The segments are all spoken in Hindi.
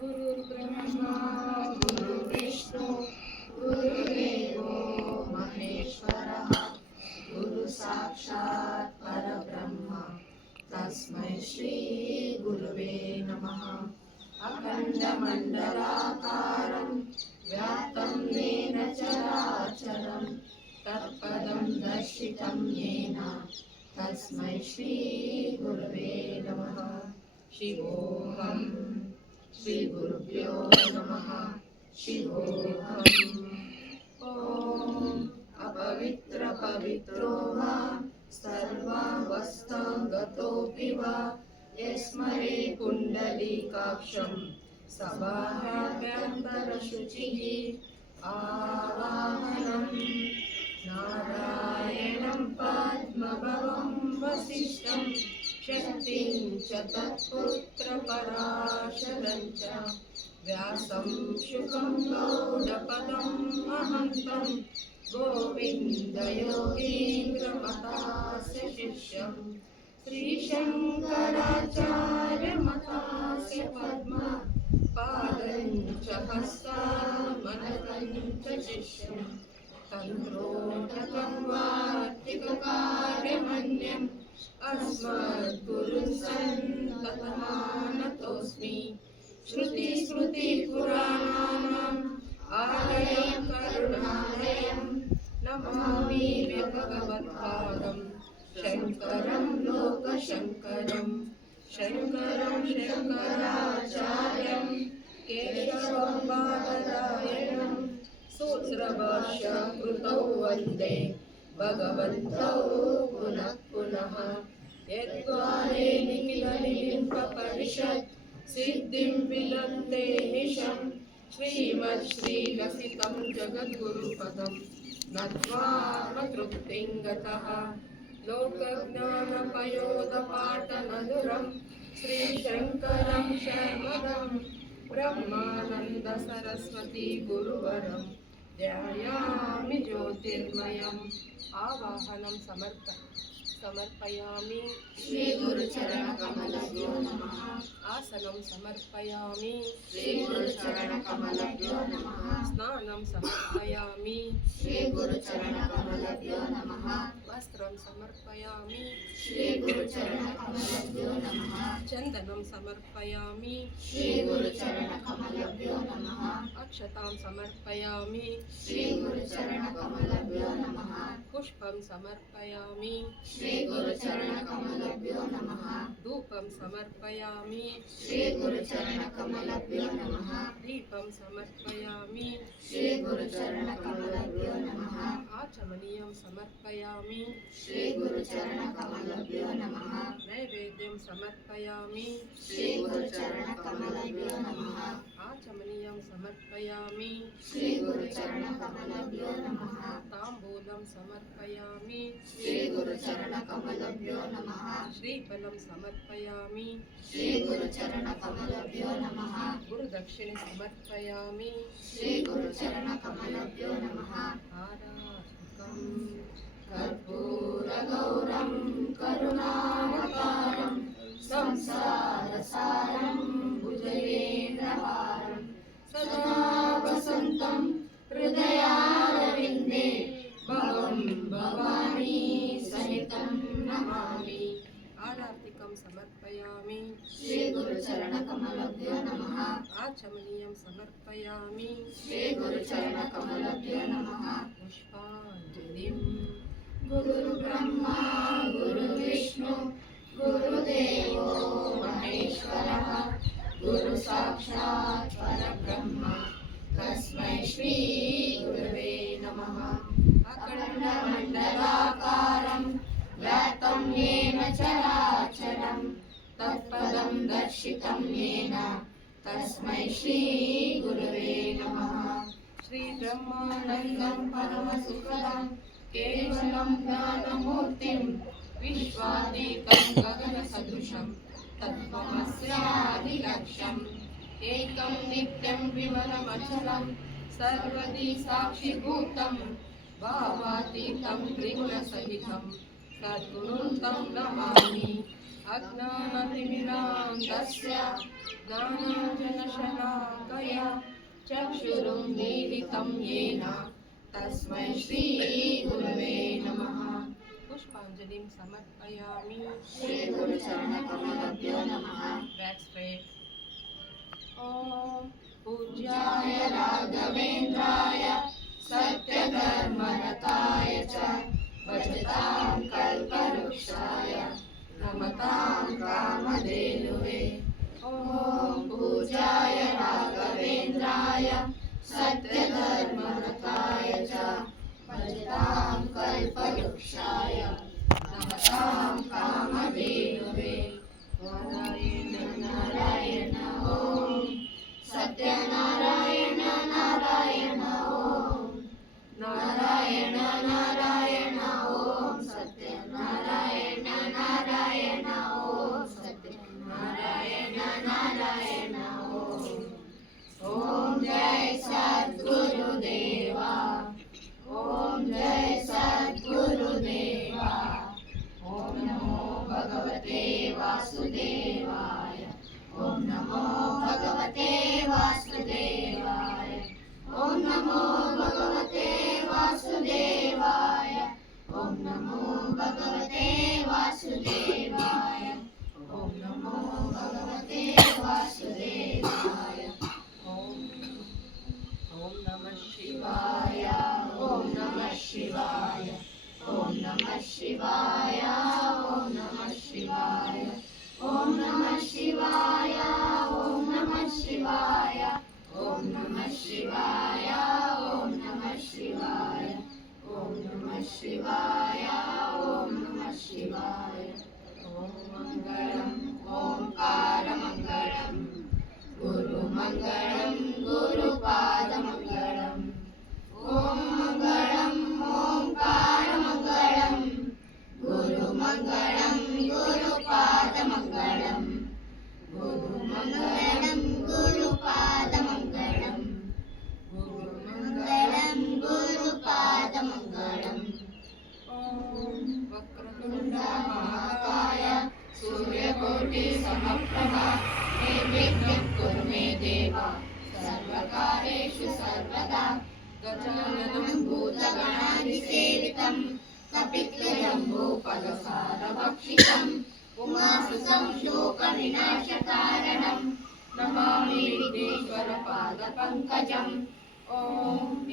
गुरुर्ब्रह्मा गुरुर्विष्णु गुरुर्देवो महेश्वरः गुरुसाक्षात् परब्रह्म तस्मै श्री गुरुवे नमः। अखण्डमण्डलाकारं व्याप्तं येन चराचरं तत्पदं दर्शितं येन तस्मै श्री गुरुवे नमः। शिवोऽहं श्री गुरुभ्यो नमः। शिवोऽहम्। ॐ अपवित्र पवित्रो वा सर्वावस्थांगतोऽपि वा यस्मरे कुण्डलीकाक्षं सबाह्याभ्यन्तरशुचिः आवाहनं नारायणं पद्मभवं वसिष्ठं शक्तिं च तत्पुत्रपराशरं च व्यासं शुकं गौडपदं महन्तं गोविन्दयोगीन्द्रमतास्य शिष्यं श्रीशङ्कराचार्यमतास्य पद्मा पादं च हस्तामनतं च शिष्यं तन्त्रोटकं वार्तिककार्यमन्यम् अस्मद्गुरुं सन्ततमानतोऽस्मि। श्रुतिस्मृतिपुराणानाम् आलयं करुणालयं नमामि भगवत्पादं शङ्करं लोकशङ्करं शङ्करं शङ्कराचार्यं केशवं बादरायणं सूत्रभाष्यकृतौ वन्दे भगवन्तौ पुनः पुनः। यद्वारे निखिलनिलिम्पपरिषत् सिद्धिं विलन्ते निशं श्रीमच्छ्रीलसितं जगद्गुरुपदं नत्वात्मतृप्तिं गतः। लोकज्ञानपयोदपाटनधुरं श्रीशङ्करं शर्मदं ब्रह्मानन्दसरस्वती गुरुवरं ध्यायामि ज्योतिर्मयम्। आवाहनं समर्पयामि श्री गुरुचरणकमलभ्यो नमः। आसनं समर्पयामि श्री गुरुचरणकमलभ्यो नमः। स्नानं समर्पयामि श्री गुरुचरणकमलभ्यो नमः। वस्त्रं समर्पयामि श्री गुरुचरणकमलभ्यो नमः। चन्दनं समर्पयामि श्री गुरुचरणकमलभ्यो नमः। अक्षतां समर्पयामि श्री गुरुचरणकमलभ्यो नमः। पुष्पं समर्पयामि श्री गुरुचरणकमलभ्यो नमः। धूपं समर्पयामि श्री गुरुचरणकमलभ्यो नमः। दीपं समर्पयामि श्री गुरुचरणकमलभ्यो नमः। आचमनीयं समर्पयामि श्री गुरुचरणकमलभ्यो नमः। नैवेद्यं समर्पयामि श्री गुरुचरणकमलभ्यो नमः। आचमनीयं समर्पयामि श्री गुरुचरणकमलभ्यो नमः। ताम्बूलं समर्पयामि श्री गुरुचरणकमलभ्यो नमः। श्रीफलं समर्पयामि श्री गुरुचरणकमलभ्यो नमः। गुरुदक्षिणे समर्पयामि श्री गुरुचरणकमलभ्यो नमः। हारार्घ्यं कर्पूरगौरं करुणावतारं संसारसारं भुजगेन्द्रहारं सदा वसन्तं हृदयारविन्दे भवं भवानी सहितं नमामि। आरार्तिकं समर्पयामि श्री गुरुचरणकमलभ्यो नमः। आचमनीयं समर्पयामि श्री गुरुचरणकमलभ्यो नमः। पुष्पाञ्जलिं गुरुर्ब्रह्मा गुरुर्विष्णु गुरुदेवो महेश्वरः गुरुसाक्षात् परब्रह्म तस्मै श्री गुरुवे नमः। अखण्डमण्डलाकारं व्याप्तं येन चराचरं तत्पदं दर्शितं येन तस्मै श्री गुरुवे नमः। श्रीब्रह्मानन्दं परमसुखदं केवलं ज्ञानमूर्तिं विश्वातीतं गगनसदृशं तत्त्वमस्यादिलक्ष्यम् एकं नित्यं विमलमचलं सर्वदी साक्षिभूतं भावातीतं त्रिगुणसहितं सद्गुरुं तं नमामि। अज्ञानतिमिरान्धस्य ज्ञानाञ्जनशलाकया चक्षुरुन्मीलितं येन तस्मै श्रीगुरवे नमः। पुष्पाञ्जलिं समर्पयामि। श्रीगुरुचरणकमलभ्यो नमः। Back straight. ॐ पूज्याय राघवेन्द्राय सत्यधर्मरताय च भजतां कल्पवृक्षाय नमतां कामधेनुवे। ॐ पूज्याय राघवेन्द्राय सत्यधर्मरताय च भजतां कल्पवृक्षाय नमतां कामधेनुवे। नारायण नारायण ॐ सत्यनारायण नारायण ॐ नारायण नारायण ॐ सत्यनारायण नारायण ॐ सत्यनारायण नारायण ॐ जय सद्गुरुदेवा। ॐ जय सद्गुरुदेवा। ॐ नमो भगवते वासुदेवाय। ॐ नमो भगवते वासुदेवाय। ॐ नमो भगवते वासुदेवाय। ॐ नमो भगवते वासुदेवाय। ॐ नमो भगवते वासुदेवाय। ॐ नमः शिवाय। ॐ नमः शिवाय। ॐ नमः शिवाय। ॐ नमः शिवाय। ॐ नमः शिवाय। ॐ नमः शिवाय। ॐ नमः शिवाय। ॐ नमः शिवाय। ॐ नमः शिवाय। ॐ नमः शिवाय। ॐ मङ्गलम् ओङ्कारमङ्गलम् गुरुमङ्गलम् गुरुपादमङ्गलम्। ॐ मङ्गलम् ओङ्कारमङ्गलम् गुरुमङ्गलम् गुरुपादमङ्गलम्। गुरुमङ्गलम् गुरुपादमङ्गलम्। गुरुमङ्गलम् गुरुपादमङ्गलम्। ॐ वक्रतुण्डमहाकाय सूर्यकोटिसमप्रभा निर्विघ्नं कुरु मे देव सर्वकार्येषु सर्वदा। गजाननं भूतगणाधिसेवितं कपित्थजम्बूफलसारभक्षितम् उमासुतं शोकविनाशकारणं नमामि विघ्नेश्वरपादपङ्कजम्। ॐ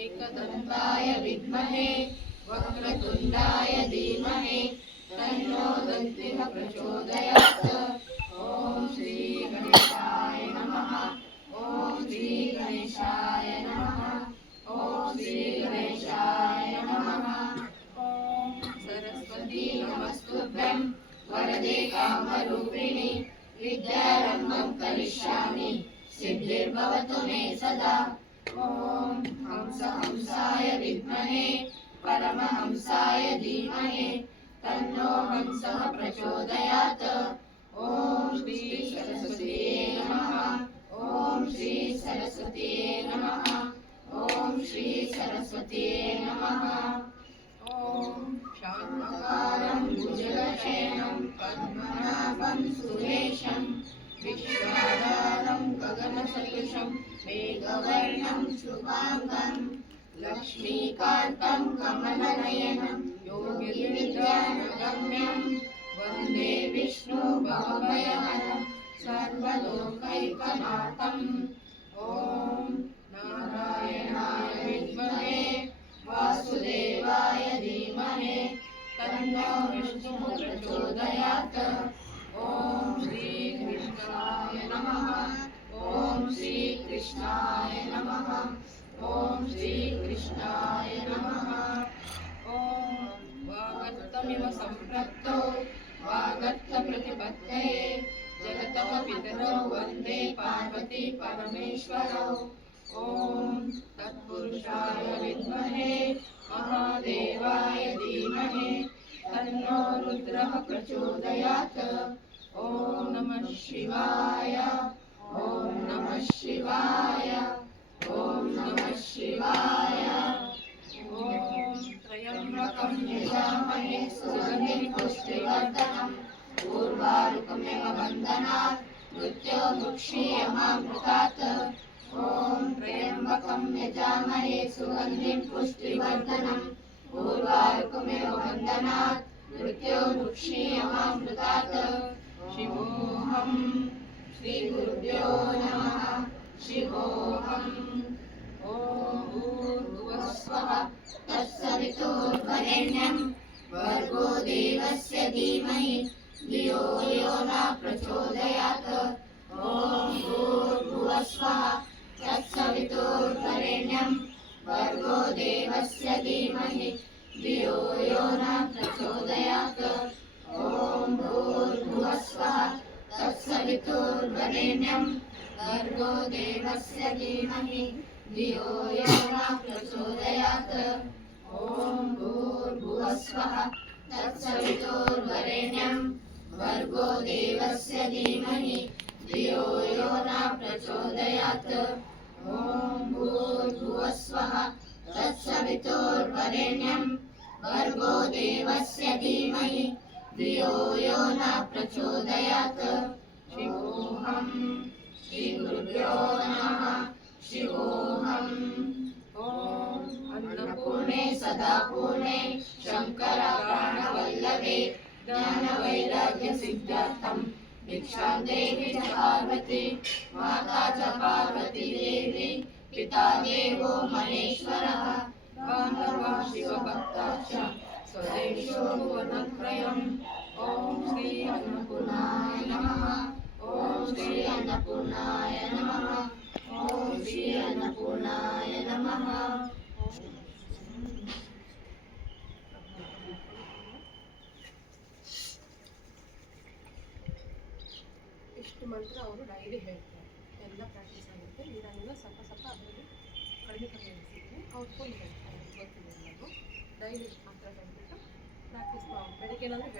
एकदन्ताय विद्महे वक्रतुण्डाय धीमहि तन्नो दन्तिः प्रचोदयात्। ॐ श्रीगणेशाय नमः। ॐ श्रीगणेशाय नमः। ॐ श्रीगणेशाय नमः। ॐ सरस्वती नमस्तुभ्यं वरदे कामरूपिणि विद्यारम्भं करिष्यामि सिद्धिर्भवतु मे सदा। ॐ हंसाय विद्महे परमहंसाय धीमहि तन्नो हंसः प्रचोदयात्। ॐ श्री सरस्वती नमः। ॐ श्री सरस्वती नमः। ॐ श्री सरस्वती नमः। ॐ शान्ताकारं भुजगशयनं पद्मनाभं सुरेशं विश्वाधारं गगनसदृशं मेघवर्णं शुभाङ्गं लक्ष्मीकान्तं कमलनयनं योगिविद्यानगम्यं वन्दे विष्णु भवभयहरं सर्वलोकैकनाथम्। ॐ नारायणाय विद्महे वासुदेवाय धीमहि तन्नो विष्णुः प्रचोदयात्। ॐ श्रीकृष्णाय नमः। ॐ श्रीकृष्णाय नमः। ॐ श्रीकृष्णाय नमः। ॐ वागर्थमिव सम्पृक्तौ वागर्थप्रतिपत्तये जगतः पितरौ वन्दे पार्वती परमेश्वरौ। ॐ तत्पुरुषाय विद्महे महादेवाय धीमहि तन्नो रुद्रः प्रचोदयात्। ॐ नमः शिवाय। ॐ नमः शिवाय। ॐ नमः शिवाय। ॐ त्र्यम्बकं यजामहे सुगन्धिं पुष्टिवर्धनम् उर्वारुकं ऊर्वारुकमेव बन्धनात् मृत्योर्मुक्षीयमामृतात् ॐ त्र्यम्बकं यजामहे सुगन्धिं पुष्टिवर्धनम् ऊर्वारुकमेव बन्धनात् मृत्योर्मुक्षीयमामृतात् शिवोऽहं श्रीगुरुभ्यो नमः शिवोऽहम् ॐ भूर्भुवस्वः तत्सवितुर्वरेण्यं भर्गो देवस्य धीमहि धियो यो न प्रचोदयात् ॐ भूर्भुवस्वः तत्सवितुर्वरेण्यं भर्गो देवस्य धीमहि धियो यो न प्रचोदयात् ॐ भूर्भुवस्वः तत्सवितुर्वरेण्यं भर्गो देवस्य धीमहि धियो यो न प्रचोदयात् ॐ भूर्भुवस्वः तत्सवितुर्वरेण्यं भर्गो देवस्य धीमहि धियो यो न प्रचोदयात् ॐ भूर्भुवस्वः तत्सवितुर्वरेण्यं भर्गो देवस्य धीमहि धियो यो न प्रचोदयात् शिवोऽहं श्रीगुरुभ्यो नमः शिवोऽहम् ॐ अन्नपूर्णे सदा पूर्णे शङ्कराप्राणवल्लभे ज्ञानवैराग्यसिद्ध्यर्थं भिक्षां देहि च पार्वती माता च पार्वती देवी पिता देवो महेश्वरः बान्धवा शिवभक्ताश्च स्वदेशो भुवनत्रयम् ॐ श्री अन्नपूर्णाय नमः ॐ श्री अन्नपूर्णाय नमः ॐ श्री अन्नपूर्णाय नमः ಇಷ್ಟು ಮಂತ್ರ ಅವರು ಡೈಲಿ ಹೇಳ್ತಾರೆ. ಎಲ್ಲ ಪ್ರಾಕ್ಟೀಸ್ ಆಗುತ್ತೆ. ನೀರನ್ನು ಸ್ವಲ್ಪ ಸ್ವಲ್ಪ ಅದರಲ್ಲಿ ಕಡಿಮೆ ಕಡಿಮೆ ಅನಿಸಿದ್ರೆ ಅವ್ರು ಫುಲ್ ಹೇಳ್ತಾರೆ. ಗೊತ್ತಿದೆ ಎಲ್ಲದು ಡೈಲಿ ಮಾತ್ರ ಹೇಳ್ಬಿಟ್ಟು ಪ್ರಾಕ್ಟೀಸ್ ಮಾಡಿ ಬೆಳಿಗ್ಗೆ ಏನಾದರೂ